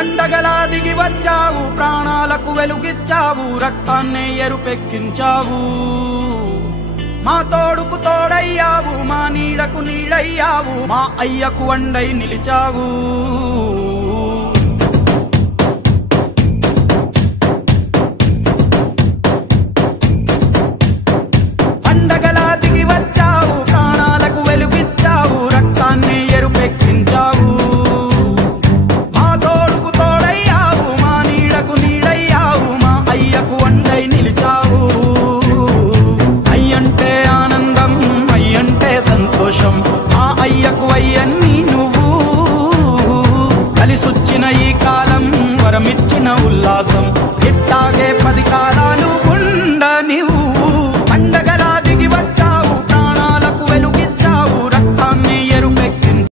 పండగలా దిగి వచ్చావు, ప్రాణాలకు వెలుగిచ్చావు, రక్తాన్నే ఎరుపెక్కించావు. మా తోడుకు తోడయ్యావు, మా నీడకు నీడయ్యావు, మా అయ్యకు వండై నిలిచావు.